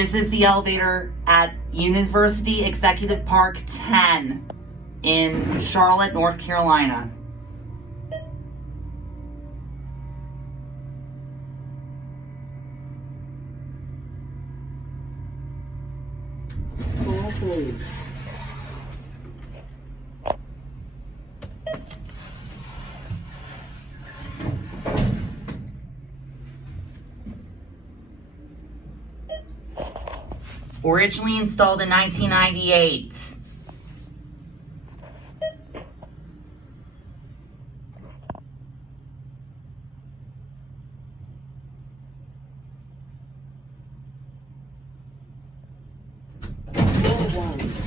This is the elevator at University Executive Park 10 in Charlotte, North Carolina. Call please. Originally installed in 1998. Call one.